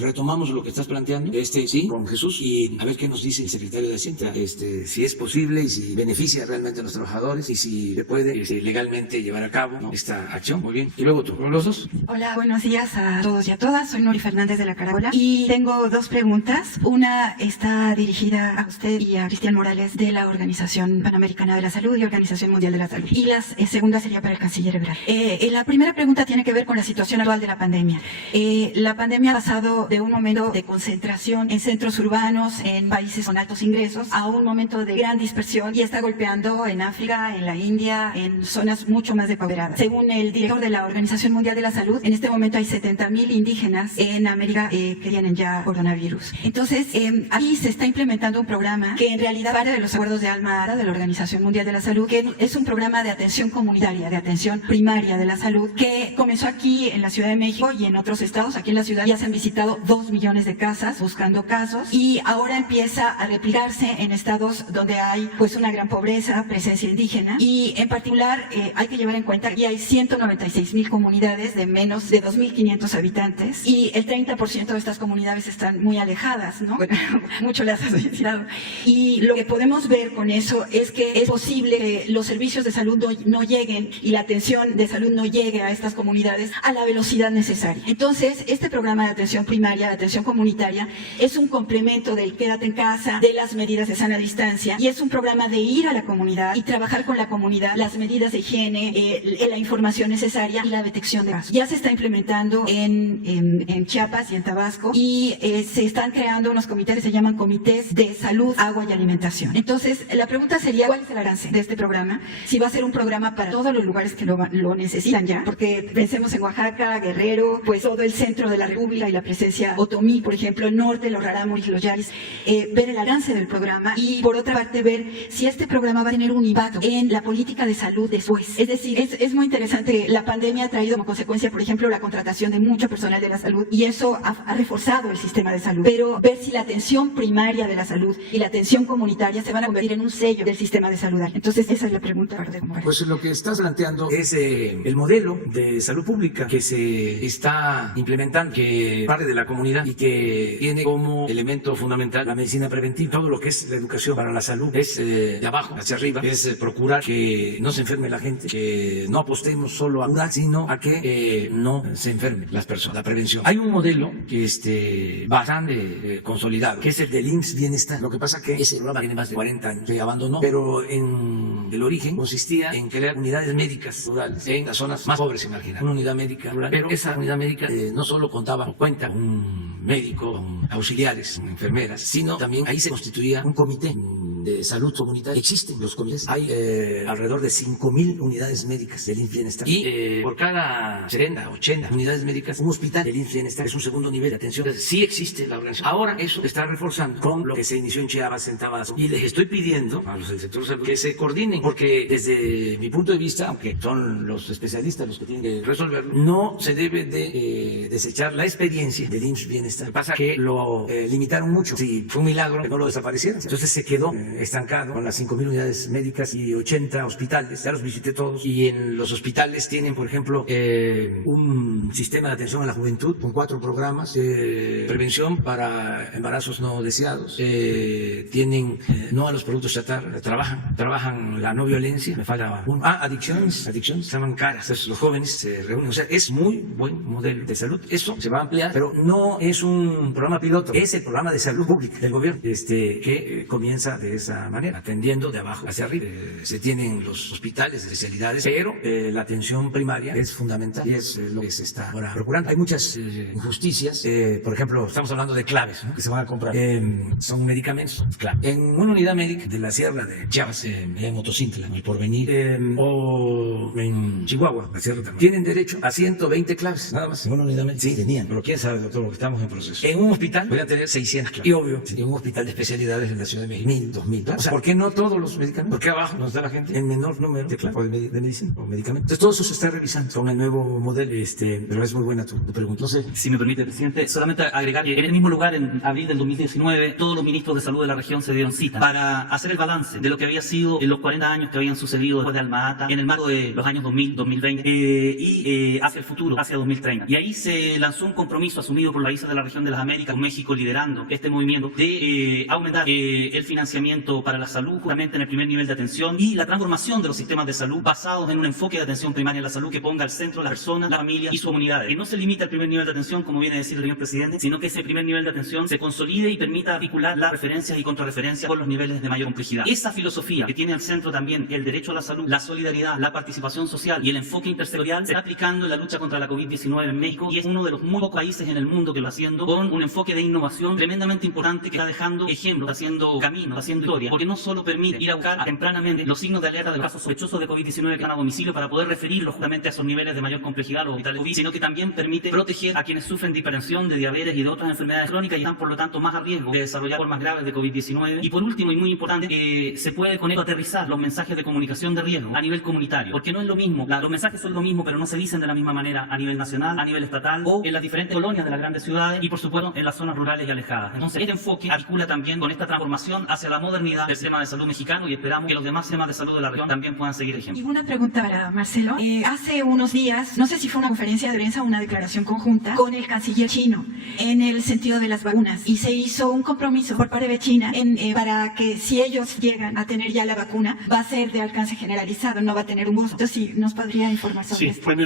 Retomamos lo que estás planteando, sí, con Jesús, y a ver qué nos dice el secretario de Hacienda, si es posible y si beneficia realmente a los trabajadores y si se puede legalmente llevar a cabo, ¿no?, esta acción. Muy bien. Y luego tú, los dos. Hola, buenos días a todos y a todas. Soy Nuri Fernández de La Caracola y tengo dos preguntas. Una está dirigida a usted y a Cristian Morales de la Organización Panamericana de la Salud y Organización Mundial de la Salud. Y la segunda sería para el canciller Ebrard. La primera pregunta tiene que ver con la situación actual de la pandemia. La pandemia ha pasado de un momento de concentración en centros urbanos, en países con altos ingresos, a un momento de gran dispersión y está golpeando en África, en la India, en zonas mucho más depobradas. Según el director de la Organización Mundial de la Salud, en este momento hay 70,000 indígenas en América que tienen ya coronavirus. Entonces, aquí se está implementando un programa que en realidad parte de los acuerdos de Alma Ata de la Organización Mundial de la Salud, que es un programa de atención comunitaria, de atención primaria de la salud, que comenzó aquí en la Ciudad de México y en otros estados. Aquí en la ciudad ya se han visitado 2 millones de casas buscando casos y ahora empieza a replicarse en estados donde hay pues una gran pobreza, presencia indígena, y en particular hay que llevar en cuenta que hay 196,000 comunidades de menos de 2,500 habitantes y el 30% de estas comunidades están muy alejadas, ¿no? Bueno, mucho las has mencionado. Y lo que podemos ver con eso es que es posible que los servicios de salud no lleguen y la atención de salud no llegue a estas comunidades a la velocidad necesaria. Entonces, este programa de atención primaria, de atención comunitaria, es un complemento del quédate en casa, de las medidas de sana distancia, y es un programa de ir a la comunidad y trabajar con la comunidad, las medidas de higiene, la información necesaria y la detección de casos. Ya se está implementando en Chiapas y en Tabasco y se están creando unos comités que se llaman comités de salud, agua y alimentación. Entonces, la pregunta sería, ¿cuál es el alcance de este programa? Si va a ser un programa para todos los lugares que lo necesitan ya, porque pensemos en Oaxaca, Guerrero, pues todo el centro de la República y la presencia Otomí, por ejemplo, el norte, los Rarámuris, los Yaris, ver el alcance del programa y por otra parte ver si este programa va a tener un impacto en la política de salud después. Es decir, es muy interesante, la pandemia ha traído como consecuencia, por ejemplo, la contratación de mucho personal de la salud y eso ha reforzado el sistema de salud, pero ver si la atención primaria de la salud y la atención comunitaria se van a convertir en un sello del sistema de salud. Entonces, esa es la pregunta. Pues lo que estás planteando es el modelo de salud pública que se está implementando, que parte de la comunidad y que tiene como elemento fundamental la medicina preventiva. Todo lo que es la educación para la salud es de abajo hacia arriba, es procurar que no se enferme la gente, que no apostemos solo a curar, sino a que no se enfermen las personas, la prevención. Hay un modelo que bastante consolidado, que es el del IMSS Bienestar. Lo que pasa que ese programa tiene más de 40 años, se abandonó, pero en el origen consistía en crear unidades médicas rurales en las zonas más pobres y marginadas. Una unidad médica rural, pero esa unidad médica no solo contaba o cuenta un médico, con auxiliares, con enfermeras, sino también ahí se constituía un comité de salud comunitaria. Existen los comités. Hay alrededor de 5,000 unidades médicas del IMSS Bienestar. Y por cada 70, 80 unidades médicas, un hospital del IMSS Bienestar es un segundo nivel de atención. Entonces, sí existe la organización. Ahora eso se está reforzando con lo que se inició en Chiapas, en Tabasco. Y les estoy pidiendo a los del sector salud que se coordinen, porque desde mi punto de vista, aunque son los especialistas los que tienen que resolverlo, no se debe de desechar la experiencia del IMSS Bienestar. Pasa que lo limitaron mucho. Sí, fue un milagro que no lo desaparecieran. Entonces se quedó estancado con las 5,000 unidades médicas y 80 hospitales. Ya los visité todos. Y en los hospitales tienen, por ejemplo, un sistema de atención a la juventud con 4 programas de prevención para embarazos no deseados. Tienen no a los productos chatarra, trabajan la no violencia. Me falta adicciones, estaban caras. Entonces los jóvenes se reúnen. O sea, es muy buen modelo de salud. Eso se va a ampliar, pero no es un programa piloto, es el programa de salud pública del gobierno, que comienza de esa manera, atendiendo de abajo hacia arriba. Se tienen los hospitales de especialidades, pero la atención primaria es fundamental y es lo que se está ahora procurando. Hay muchas injusticias, por ejemplo, estamos hablando de claves, ¿no?, que se van a comprar. Son medicamentos clave. En una unidad médica de la Sierra de Chiapas, en Motocintla, en El Porvenir, o en Chihuahua, la Sierra también, tienen derecho a 120 claves, nada más. En una unidad médica, sí, tenían, pero quién sabe, doctor, porque estamos en proceso. En un hospital voy a tener 600 claves. Y obvio, en un hospital de especialidades en la Ciudad de México, 1,000, 2,000. O sea, ¿por qué no todos los medicamentos? ¿Por qué abajo nos da la gente en menor número de claves de medicina o medicamentos? Entonces todo eso se está revisando con el nuevo modelo, pero es muy buena tu pregunta. No sé. Si me permite, presidente, solamente agregar que en el mismo lugar, en abril del 2019, todos los ministros de salud de la región se dieron cita para hacer el balance de lo que había sido en los 40 años que habían sucedido después de Alma Ata, en el marco de los años 2000, 2020 y hacia el futuro, hacia 2030. Y ahí se lanzó un compromiso asumido por los países de la región de las Américas, con México liderando este movimiento, de aumentar el financiamiento para la salud, justamente en el primer nivel de atención, y la transformación de los sistemas de salud basados en un enfoque de atención primaria en la salud que ponga al centro a la persona, la familia y su comunidad. Que no se limite al primer nivel de atención, como viene a decir el señor presidente, sino que ese primer nivel de atención se consolide y permita articular las referencias y contrarreferencias por los niveles de mayor complejidad. Esa filosofía que tiene al centro también el derecho a la salud, la solidaridad, la participación social y el enfoque intersectorial se está aplicando en la lucha contra la COVID-19 en México, y es uno de los muy pocos países en el mundo que lo está haciendo con un enfoque de innovación tremendamente importante, que está dejando ejemplo, está haciendo camino, está haciendo historia, porque no solo permite ir a buscar tempranamente los signos de alerta de los casos sospechosos de COVID-19 que van a domicilio para poder referirlos justamente a esos niveles de mayor complejidad, los hospitales COVID, sino que también permite proteger a quienes sufren de hipertensión, de diabetes y de otras enfermedades crónicas y están por lo tanto más a riesgo de desarrollar formas graves de COVID-19. Y por último, y muy importante, se puede con esto aterrizar los mensajes de comunicación de riesgo a nivel comunitario, porque no es lo mismo, los mensajes son lo mismo, pero no se dicen de la misma manera a nivel nacional, a nivel estatal o en las diferentes colonias de las grandes ciudades y por supuesto en las zonas rurales y alejadas. Entonces este enfoque articula también con esta transformación hacia la modernidad del sistema de salud mexicano, y esperamos que los demás sistemas de salud de la región también puedan seguir ejemplo. Y una pregunta para Marcelo. Hace unos días, no sé si fue una conferencia de prensa o una declaración conjunta con el canciller chino en el sentido de las vacunas, y se hizo un compromiso por parte de China para que si ellos llegan a tener ya la vacuna, va a ser de alcance generalizado, no va a tener un uso. Entonces, sí, ¿nos podría informar sobre esto? Fue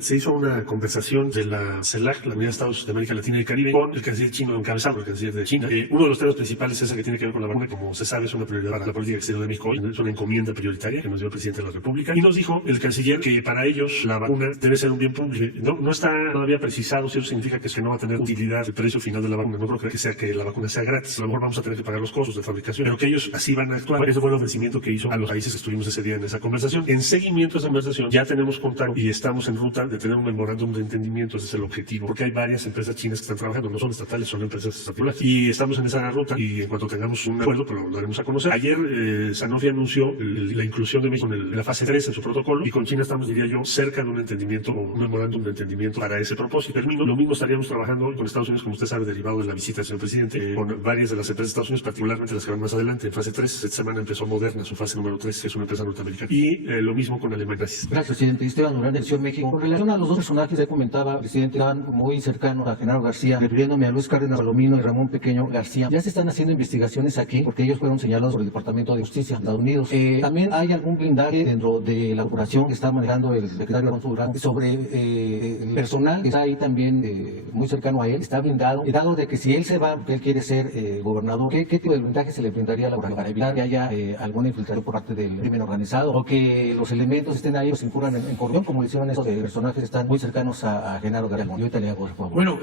se hizo una conversación de la CELAC, la Unidad de Estados de América Latina y el Caribe, con el canciller chino, encabezado por el canciller de China. Uno de los temas principales es el que tiene que ver con la vacuna. Como se sabe, es una prioridad para la política exterior de México hoy, es una encomienda prioritaria que nos dio el presidente de la República, y nos dijo el canciller que para ellos la vacuna debe ser un bien público. No está todavía precisado si eso significa que no va a tener utilidad el precio final de la vacuna. No creo que sea que la vacuna sea gratis, a lo mejor vamos a tener que pagar los costos de fabricación, pero que ellos así van a actuar. Ese fue el ofrecimiento que hizo a los países que estuvimos ese día en esa conversación. En seguimiento a esa conversación ya tenemos contacto y estamos en ruta de tener un memorándum de entendimiento. Ese es el objetivo, porque hay varias empresas chinas que están trabajando, no son estatales, son empresas particulares, y estamos en esa ruta, y en cuanto tengamos un acuerdo pues lo daremos a conocer. Ayer Sanofi anunció la inclusión de México en la fase 3 en su protocolo, y con China estamos, diría yo, cerca de un entendimiento o un memorándum de entendimiento para ese propósito. Lo mismo estaríamos trabajando con Estados Unidos, como usted sabe, derivado de la visita del señor presidente, con varias de las empresas de Estados Unidos, particularmente las que van más adelante en fase 3. Esta semana empezó Moderna su fase número 3, que es una empresa norteamericana, y lo mismo con Alemania. Gracias. Gracias, presidente. Esteban Durán, del Ciudad de México. Con relación a los dos personajes, ya comentaba, presidente, estaban muy cercanos a Genaro García, refiriéndome a Luis Cárdenas Palomino y Ramón Pequeño García. Ya se están haciendo investigaciones aquí, porque ellos fueron señalados por el Departamento de Justicia de Estados Unidos. También hay algún blindaje dentro de la operación que está manejando el secretario Alfonso Durán sobre el personal que está ahí también muy cercano a él, está blindado, y dado de que si él se va, él quiere ser gobernador, ¿qué tipo de blindaje se le brindaría a la para evitar que haya alguna infiltración por parte del crimen organizado, o que los elementos estén ahí, los incurran en corrupción, como hicieron esos personajes que están muy cercanos a Genaro García? Yo ahorita le hago el favor. Bueno,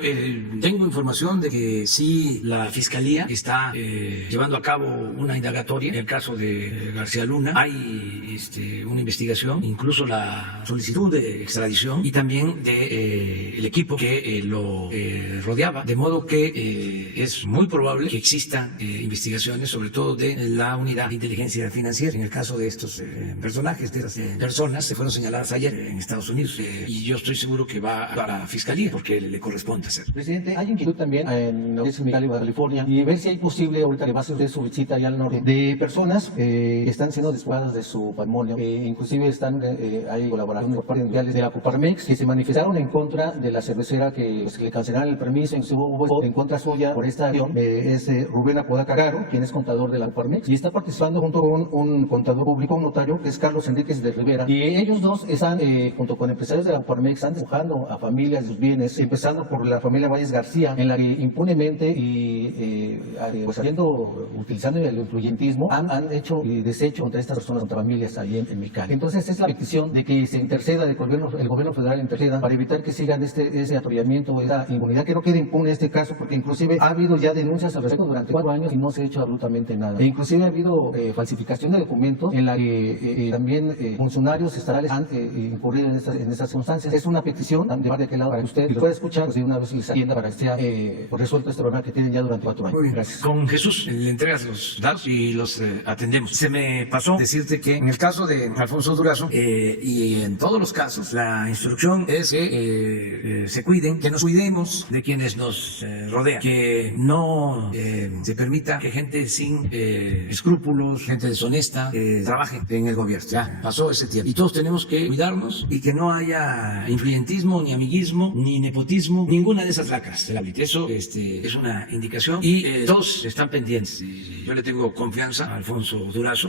tengo información de que sí, la Fiscalía está llevando a cabo una indagatoria en el caso de García Luna, hay una investigación, incluso la solicitud de extradición y también de el equipo que lo rodeaba, de modo que es muy probable que existan investigaciones, sobre todo de la unidad de inteligencia financiera, en el caso de estos personajes, de estas personas que fueron señaladas ayer en Estados Unidos, y yo estoy seguro que va a la fiscalía porque le corresponde hacer. Presidente, hay inquietud también en lo que es el Mexicali, California, y ver si hay posible, ahorita que va a hacer su visita allá al norte, de personas que están siendo despojadas de su patrimonio, inclusive hay colaboración por parte de la Coparmex, que se manifestaron en contra de la cervecera que le cancelaron el permiso, hubo en contra suya por esta acción, es Rubén Apodaca Caro, quien es contador de la Coparmex, y está participando junto con un contador público, un notario, que es Carlos Enríquez de Rivera, y ellos dos están, junto con empresarios de la Coparmex, están despojando a familias de sus bienes, empezando por la familia Valles García, en la que impunemente y pues utilizando el influyentismo han hecho desecho contra estas personas, contra familias ahí en Mexicali. Entonces es la petición de que se interceda, el gobierno federal interceda para evitar que sigan ese atropellamiento, esa impunidad, que no quede impune este caso, porque inclusive ha habido ya denuncias al respecto durante 4 años y no se ha hecho absolutamente nada. E inclusive ha habido falsificación de documentos en la que también funcionarios estatales han incurrido en estas circunstancias. Es una petición de parte de aquel lado para que usted, si lo puede escuchar, pues de una vez les atienda para que sea resuelto este problema que tienen ya durante 4 años. Muy bien. Gracias. Con Jesús le entregas los datos y los atendemos. Se me pasó decirte que en el caso de Alfonso Durazo y en todos los casos, la instrucción es que se cuiden, que nos cuidemos de quienes nos rodean, que no se permita que gente sin escrúpulos, gente deshonesta, trabaje en el gobierno. Ya pasó ese tiempo. Y todos tenemos que cuidarnos y que no haya influyentismo, ni amiguismo, ni nepotismo, ninguna de esas lacras de la política. Eso es una indicación y todos están pendientes. Y yo le tengo confianza a Alfonso Durazo.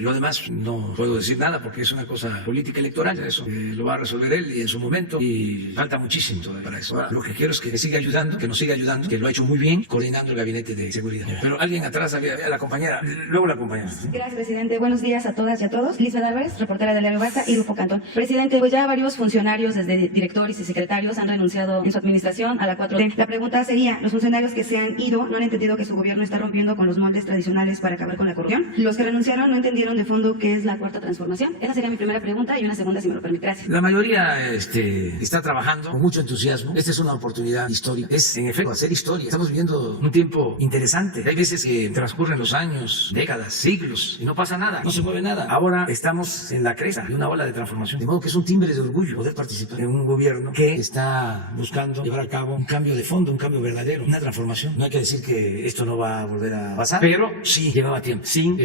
Lo demás no puedo decir nada porque es una cosa política electoral. Eso lo va a resolver él y en su momento, y falta muchísimo todavía para eso. Ahora, lo que quiero es que siga ayudando, que nos siga ayudando, que lo ha hecho muy bien, coordinando el gabinete de seguridad. Pero alguien atrás había la compañera, luego la compañera. ¿Sí? Gracias, presidente. Buenos días a todas y a todos. Lisbeth Álvarez, reportera del Diario Barça y Grupo Cantón. Presidente, pues ya varios funcionarios, desde directores y secretarios, han renunciado en su administración a la 4T. La pregunta sería, ¿los funcionarios que se han ido no han entendido que su gobierno está rompiendo con los moldes tradicionales para acabar con la corrupción? Los que renunciaron no entendieron de fondo qué es la cuarta transformación. Esa sería mi primera pregunta y una segunda, si me lo permite. Gracias. La mayoría está trabajando con mucho entusiasmo. Esta es una oportunidad histórica. Es, en efecto, hacer historia. Estamos viviendo un tiempo interesante. Hay veces que transcurren los años, décadas, siglos, y no pasa nada, no se mueve nada. Ahora estamos en la cresta de una ola de transformación. De modo que es un timbre de orgullo poder participar en un gobierno que está buscando llevar a cabo un cambio de fondo, un cambio verdadero, una transformación. No hay que decir que esto no va a volver a pasar, pero sí llevaba tiempo, sin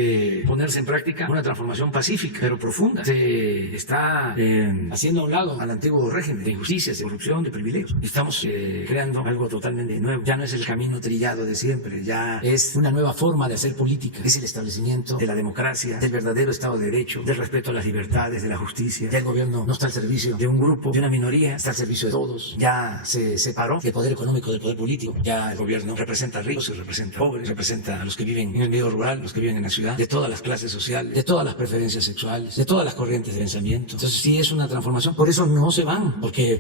ponerse en práctica una transformación pacífica, pero profunda. Se está haciendo a un lado al antiguo régimen de injusticias, de corrupción, de privilegios. Estamos creando algo totalmente nuevo. Ya no es el camino trillado de siempre, ya es una nueva forma de hacer política. Es el establecimiento de la democracia, del verdadero Estado de Derecho, del respeto a las libertades, de la justicia. Ya el gobierno no está al servicio de un grupo, de una minoría, está al servicio de todos. Ya se separó el poder económico del poder político. Ya el gobierno representa a ricos y representa a pobres, representa a los que viven en el medio rural, los que viven en la ciudad, de todas las clases sociales, de todas las preferencias sexuales, de todas las corrientes de pensamiento. Entonces sí es una transformación. Por eso no se van, porque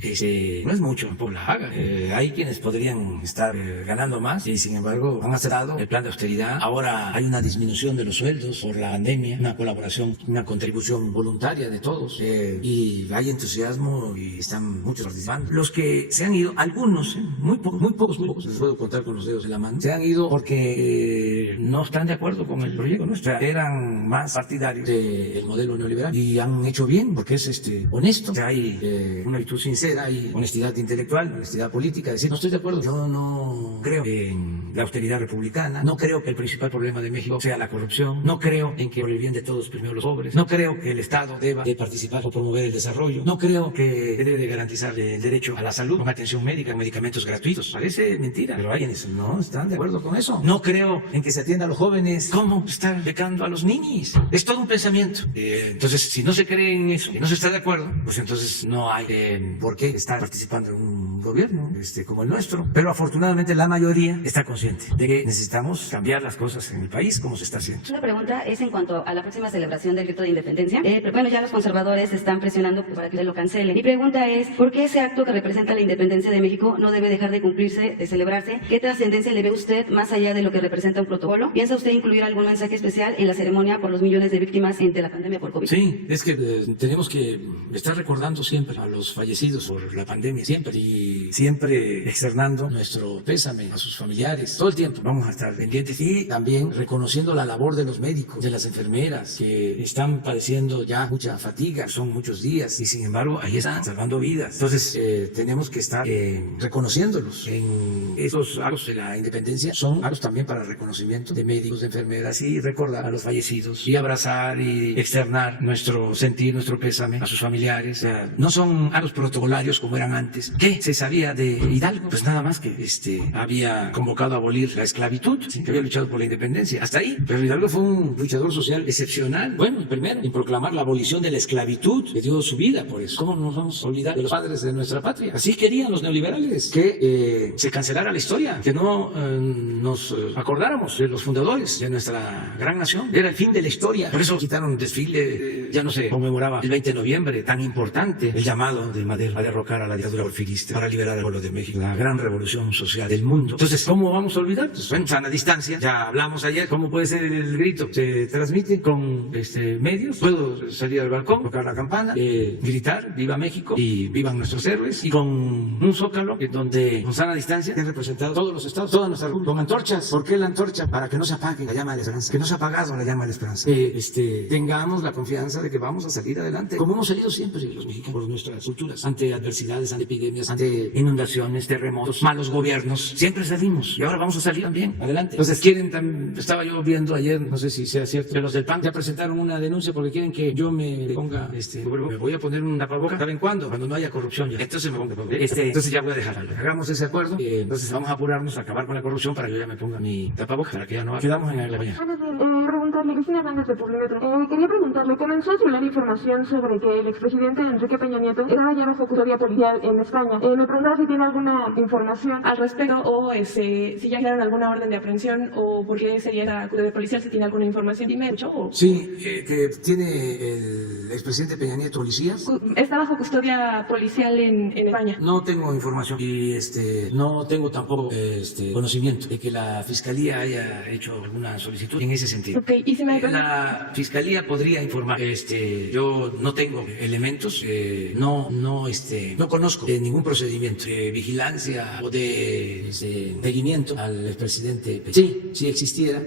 no es mucho por la haga. Hay quienes podrían estar ganando más y sin embargo han aceptado el plan de austeridad. Ahora hay una disminución de los sueldos por la pandemia, una colaboración, una contribución voluntaria de todos y hay entusiasmo y están muchos participando. Los que se han ido, algunos, muy pocos, les puedo contar con los dedos de la mano, se han ido porque no están de acuerdo con el proyecto nuestro. Eran más partidarios del modelo neoliberal y han hecho bien porque es honesto. O sea, hay una actitud sincera, hay honestidad intelectual, honestidad política. Decir, no estoy de acuerdo, yo no creo en la austeridad republicana, no creo que el principal problema de México sea la corrupción, no creo en que por el bien de todos primero los pobres, no creo que el Estado deba de participar o promover el desarrollo, no creo que debe de garantizar el derecho a la salud con atención médica, medicamentos gratuitos. Parece mentira, pero hay quienes no están de acuerdo con eso. No creo en que se atienda a los jóvenes. ¿Cómo estar becando a los niños? Es todo un pensamiento. Entonces, si no se cree en eso y no se está de acuerdo, pues entonces no hay por qué estar participando en un gobierno como el nuestro. Pero afortunadamente la mayoría está consciente de que necesitamos cambiar las cosas en el país como se está haciendo. Una pregunta es en cuanto a la próxima celebración del grito de independencia. Pero bueno, ya los conservadores están presionando para que lo cancelen. Mi pregunta es, ¿por qué ese acto que representa la independencia de México no debe dejar de cumplirse, de celebrarse? ¿Qué trascendencia le ve usted más allá de lo que representa un protocolo? Pienso ¿Piensa usted incluir algún mensaje especial en la ceremonia por los millones de víctimas de la pandemia por COVID? Sí, es que tenemos que estar recordando siempre a los fallecidos por la pandemia, siempre, y siempre externando nuestro pésame a sus familiares. Todo el tiempo vamos a estar pendientes y también reconociendo la labor de los médicos, de las enfermeras, que están padeciendo ya mucha fatiga, son muchos días y sin embargo ahí están salvando vidas. Entonces tenemos que estar reconociéndolos. En esos actos de la independencia son actos también para reconocimiento de médicos, de enfermeras, y recordar a los fallecidos y abrazar y externar nuestro sentir, nuestro pésame a sus familiares. O sea, no son actos protocolarios como eran antes. ¿Qué se sabía de Hidalgo? Pues nada más que había convocado a abolir la esclavitud, ¿sí? Que había luchado por la independencia. Hasta ahí. Pero Hidalgo fue un luchador social excepcional. Bueno, el primero en proclamar la abolición de la esclavitud, que dio su vida por eso. ¿Cómo nos vamos a olvidar de los padres de nuestra patria? Así querían los neoliberales, que se cancelara la historia, que no nos acordáramos de los fundadores de nuestra gran nación. Era el fin de la historia. Por eso quitaron el desfile, ya no se conmemoraba el 20 de noviembre, tan importante, el llamado de Madero a derrocar a la dictadura porfirista para liberar al pueblo de México, la gran revolución social del mundo. Entonces, ¿cómo vamos a olvidar? Pues, bueno, sana distancia, ya hablamos ayer, ¿cómo puede ser el grito? Se transmite con medios, puedo salir al balcón, tocar la campana, gritar, viva México y vivan nuestros héroes, y con un zócalo donde con sana distancia han representado todos los estados, todas nuestras rutas, con antorchas. ¿Por qué la antorcha? Para que no se apague la llama de la esperanza, que no se ha apagado la llama de la esperanza. Tengamos la confianza de que vamos a salir adelante, como hemos salido siempre los mexicanos por nuestras culturas, ante adversidades, ante epidemias, ante inundaciones, terremotos, malos gobiernos, siempre salimos y ahora vamos a salir también adelante. Entonces estaba yo viendo ayer, no sé si sea cierto, que los del PAN ya presentaron una denuncia porque quieren que yo me ponga, me voy a poner un tapabocas. ¿Saben cuándo? Cuando no haya corrupción ya. Entonces me pongo entonces ya voy a dejarlo. Hagamos ese acuerdo, entonces vamos a apurarnos a acabar con la corrupción para que yo ya me ponga mi tapabocas, para que ya no quedamos en la mañana. Preguntarle, Cristina Hernández de Publimetro. Quería preguntarle, comenzó a circular información sobre que el expresidente Enrique Peña Nieto estaba ya bajo custodia policial en España. Me preguntaba si tiene alguna información al respecto, o si ya dieron alguna orden de aprehensión, o por qué sería la custodia policial, si tiene alguna información. Dime, ¿o? Sí, que tiene el expresidente Peña Nieto policías. Está bajo custodia policial en España. No tengo información y no tengo tampoco conocimiento de que la Fiscalía haya hecho alguna solicitud en ese sentido. Okay. ¿Y si la Fiscalía podría informar. Yo no tengo elementos, no conozco de ningún procedimiento de vigilancia o de seguimiento al expresidente. Sí existiera,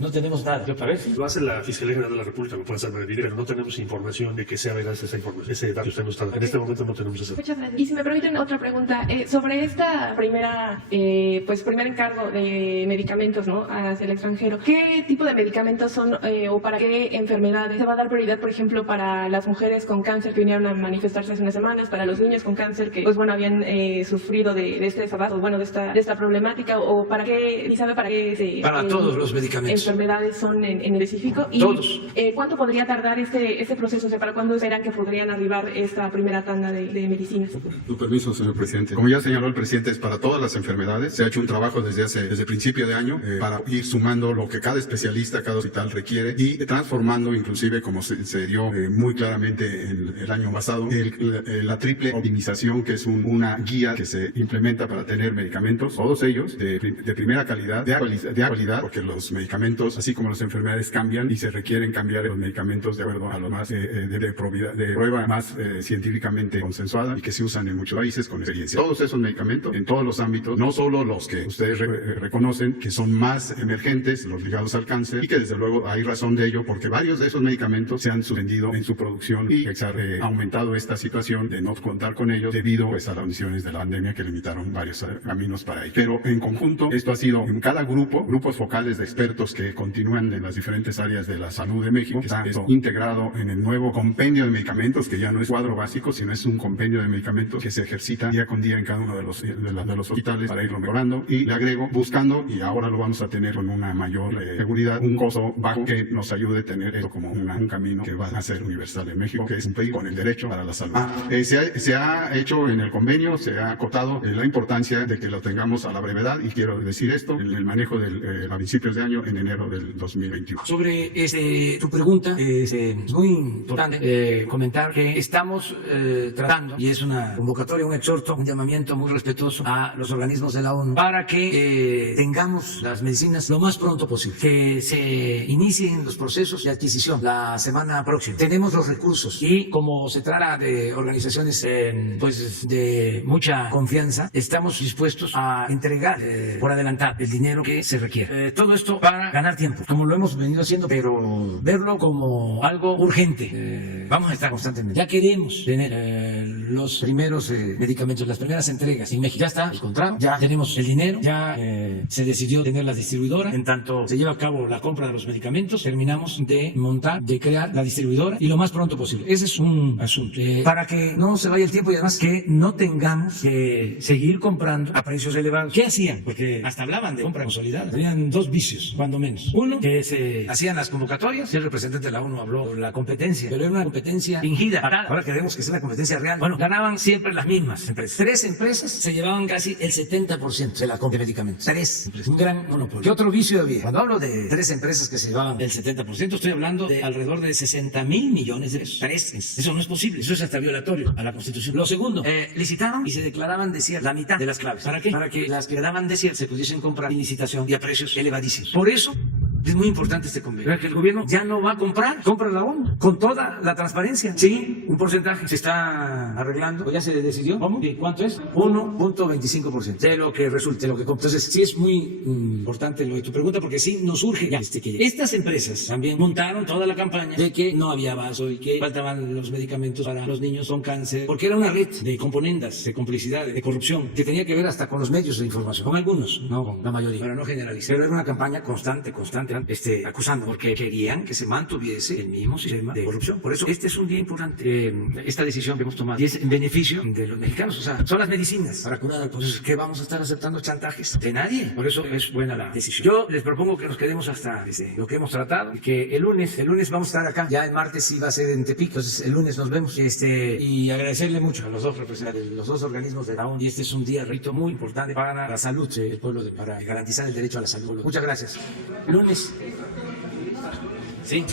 no tenemos nada. ¿Qué parece? Lo hace la Fiscalía General de la República, me puede hacer medir, pero no tenemos información de que sea veraz esa información, ese dato usted no está. En este momento no tenemos ese. Muchas gracias. Y si me permiten otra pregunta, sobre esta primer encargo de medicamentos, ¿no?, hacia el extranjero, ¿qué tipo de medicamentos son o para qué enfermedades se va a dar prioridad, por ejemplo, para las mujeres con cáncer que vinieron a manifestarse hace unas semanas, para los niños con cáncer que, habían sufrido de este desabasto, de esta problemática, o para qué, y sabe para qué para todos los medicamentos, enfermedades son en específico? Y todos. ¿Cuánto podría tardar este proceso? O sea, ¿para cuándo esperan que podrían arribar esta primera tanda de medicinas? Su permiso, señor presidente. Como ya señaló el presidente, es para todas las enfermedades. Se ha hecho un trabajo desde principio de año para ir sumando lo que cada especialista, cada hospital requiere, y transformando, inclusive, como se dio muy claramente el año pasado, la triple optimización, que es una guía que se implementa para tener medicamentos, todos ellos de primera calidad, de actualidad, porque los medicamentos, así como las enfermedades, cambian y se requieren cambiar los medicamentos de acuerdo a lo más de prueba más científicamente consensuada y que se usan en muchos países con experiencia. Todos esos medicamentos, en todos los ámbitos, no solo los que ustedes reconocen que son más emergentes, los ligados al cáncer, y que desde luego hay razón de ello porque varios de esos medicamentos se han suspendido en su producción y ha aumentado esta situación de no contar con ellos debido a las condiciones de la pandemia que limitaron varios caminos para ello. Pero en conjunto, esto ha sido en cada grupos focales de expertos que continúan en las diferentes áreas de la salud de México, que está esto integrado en el nuevo compendio de medicamentos, que ya no es cuadro básico, sino es un compendio de medicamentos que se ejercita día con día en cada uno de los hospitales para irlo mejorando, y le agrego, buscando, y ahora lo vamos a tener con una mayor seguridad, un costo bajo trabajo que nos ayude a tener esto como un camino que va a ser universal en México, que es un país con el derecho para la salud. Se ha hecho en el convenio, se ha acotado la importancia de que lo tengamos a la brevedad, y quiero decir esto, en el manejo a principios de año, en enero del 2021. Sobre tu pregunta, es muy importante comentar que estamos tratando, y es una convocatoria, un exhorto, un llamamiento muy respetuoso a los organismos de la ONU para que tengamos las medicinas lo más pronto posible, que se inicien los procesos de adquisición la semana próxima. Tenemos los recursos y como se trata de organizaciones pues de mucha confianza, estamos dispuestos a entregar por adelantar el dinero que se requiere. Todo esto para ganar tiempo, como lo hemos venido haciendo, pero verlo como algo urgente. Vamos a estar constantemente. Ya queremos tener los primeros medicamentos, las primeras entregas en México. Ya está el contrato, ya tenemos el dinero, ya se decidió tener la distribuidora. En tanto se lleva a cabo la compra de los medicamentos, terminamos de montar, de crear la distribuidora, y lo más pronto posible. Ese es un asunto. Para que no se vaya el tiempo y además que no tengamos que seguir comprando a precios elevados. ¿Qué hacían? Porque hasta hablaban de compra consolidada. Tenían dos vicios, cuando menos. Uno, que se hacían las convocatorias. El representante de la ONU habló de la competencia, pero era una competencia fingida. Ahora queremos que sea una competencia real. Bueno, ganaban siempre las mismas empresas. 3 empresas se llevaban casi el 70% de la compra de medicamentos. 3 empresas. Un gran monopolio. ¿Qué otro vicio había? Cuando hablo de 3 empresas que se llevaban el 70%, estoy hablando de alrededor de 60,000 millones de pesos. 3. Eso no es posible. Eso es hasta violatorio a la Constitución. Lo segundo, licitaron y se declaraban desiertas la mitad de las claves. ¿Para qué? Para que las que quedaban desiertas se pudiesen comprar sin licitación y a precios elevadísimos. Por eso es muy importante este convenio. Que el gobierno ya no va a comprar, compra la ONU con toda la transparencia. Sí, un porcentaje se está arreglando, o ya se decidió. ¿Cómo? ¿Y cuánto es? 1.25% de lo que resulte, de lo que compra. Entonces, sí es muy importante lo de tu pregunta, porque sí nos urge ya que estas empresas también montaron toda la campaña de que no había vaso y que faltaban los medicamentos para los niños con cáncer, porque era una red de componendas, de complicidad, de corrupción, que tenía que ver hasta con los medios de información, con algunos, no con la mayoría, para no generalizar. Pero era una campaña constante, acusando, porque querían que se mantuviese el mismo sistema de corrupción. Por eso este es un día importante, esta decisión que hemos tomado, y es en beneficio de los mexicanos. O sea, son las medicinas para curar. Por eso es que vamos a estar aceptando chantajes de nadie. Por eso es buena la decisión. Yo les propongo que nos quedemos hasta lo que hemos tratado, y que el lunes vamos a estar acá. Ya el martes sí va a ser en Tepic, entonces el lunes nos vemos. Y agradecerle mucho a los dos representantes, los dos organismos de la ONU. Y este es un día rito muy importante para la salud del pueblo, para garantizar el derecho a la salud. Muchas gracias. Lunes. Sí.